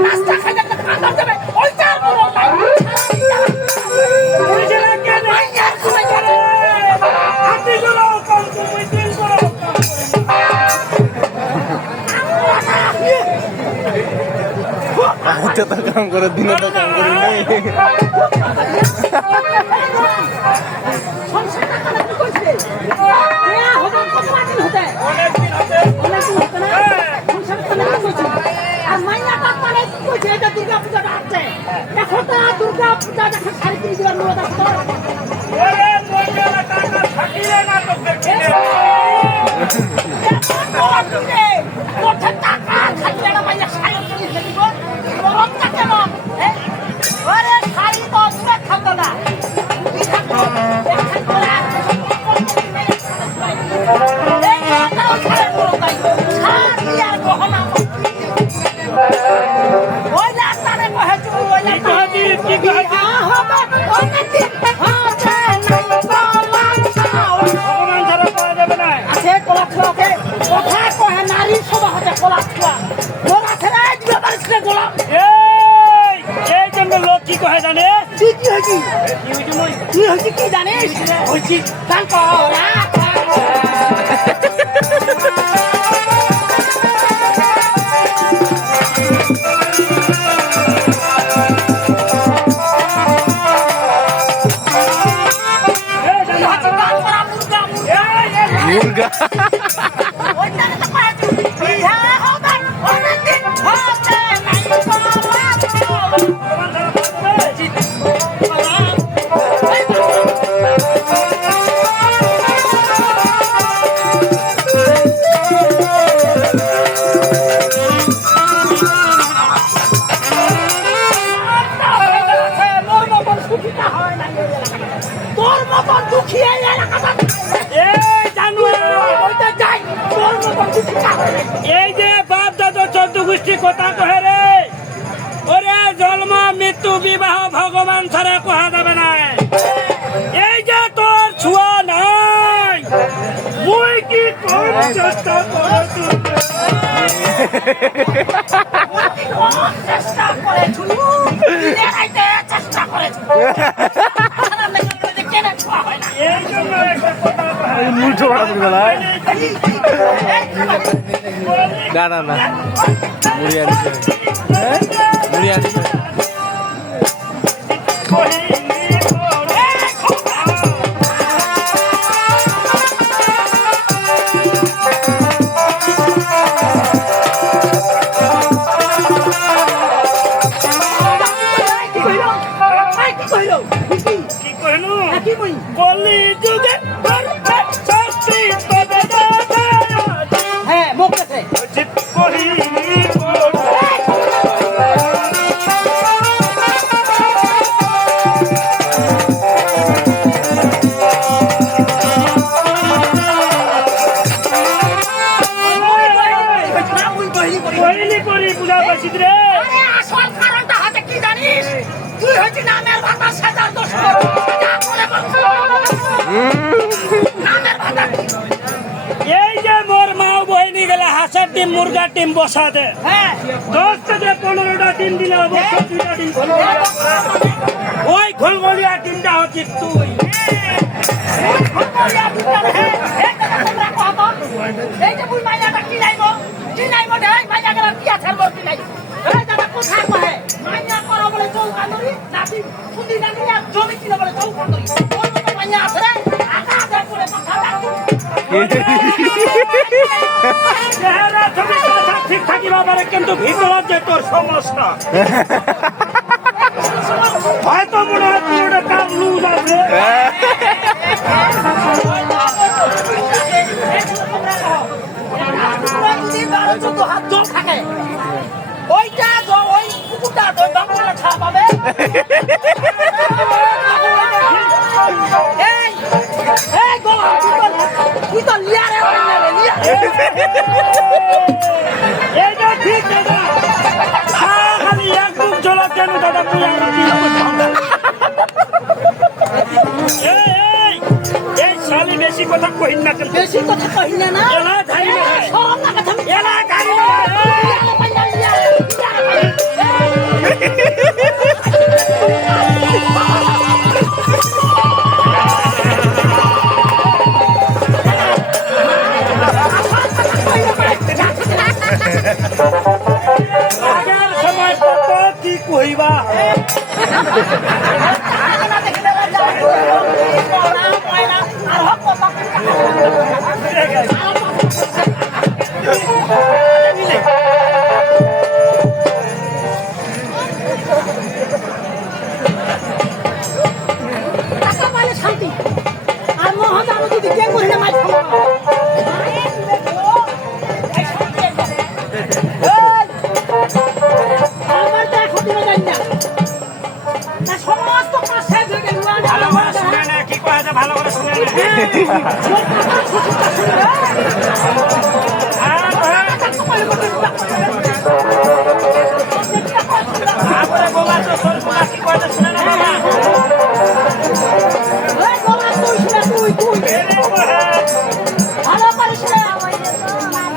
রাস্তা খাইতে খাবার দেবে ওইটা পুরো রাতে কাম করে দিনে তো কাম করি নাই। ছোট দুর্গা পূজা দেখে সাড়ে তিন দিন ছকে কথা কহে হ্যাঁ, নারী সভা হতে গোলাপ ছোয়া গোলা ছেড়ে দিবে পারিসলে গোলাপ এই এই জন্য লোক কি কহে জানে? কি কি কি হইছি কি জানিস? হইছি কান কহরা সৃষ্টি কথা কহেরে ওরে জন্ম মৃত্যু বিবাহ ভগবান ছাড়া কোহা যাবে না? এই যে তোর ছুয়া নাই মুই কি কম চেষ্টা করছি? চেষ্টা করেছু மூச்சு ஓடப்படுங்களா வேணாண்ணா முடியாது முடியாது আরে আসল কারণটা হচ্ছে কি জানিস? তুই হচ্ছে নামের ভাতা সাজার দোষ। নামের ভাতা। এই যে মোর মা বহিনী গেলে হাঁসের ডিম মুরগার ডিম বসা দে। হ্যাঁ। দশ থেকে পনেরোটা ডিম দিলে অবশ্যই দুইটা ডিম। ওই খোলগলিয়া ডিমটা হচ্ছে তুই। এই যে বুই মাইয়াটা কি নাইবো কি নাইবো রে? এই মাইয়া গেলাম কি আছে মোর কি নাই এই দাদা কোথায় মাইয়া করো বলে চৌকা ধরি নাতি সুদি নাতি আর জমি কিনে বলে চৌকা ধরি। ওর মতো মাইয়া আছে রে আকাশ করে কথা ডাকি চেহারা ছবি কথা ঠিক থাকিবা পারে কিন্তু ভিতৰত যে তোর সমস্যা। হয়তো মনে হয় তুই ওটা কাম লুজ আছে। এইটা ঠিক দাদা হ্যাঁ, খালি এক দাদা তুই বেশি কথা কহিন না বেশি কথা না হয়। কি কহিবা টাকা ভালো করে শুনে না। তারপরে বাবা তো তোর কি কয় শুনে না বাবা এরে বাবা। ভালো করিস রে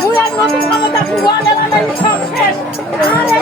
মুই আর নতুন ক্ষমতা ফুয়া গেলাম সব শেষ আরে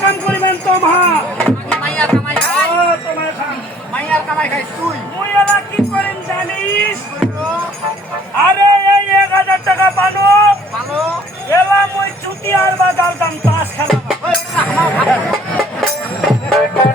কাম করিবেন তোমা ও তোমার খাই মুই এলা কি করিম জানিস আরে এই এক হাজার টাকা পানো এলা মুই চুতি আর বাজার দাম তাস খেলা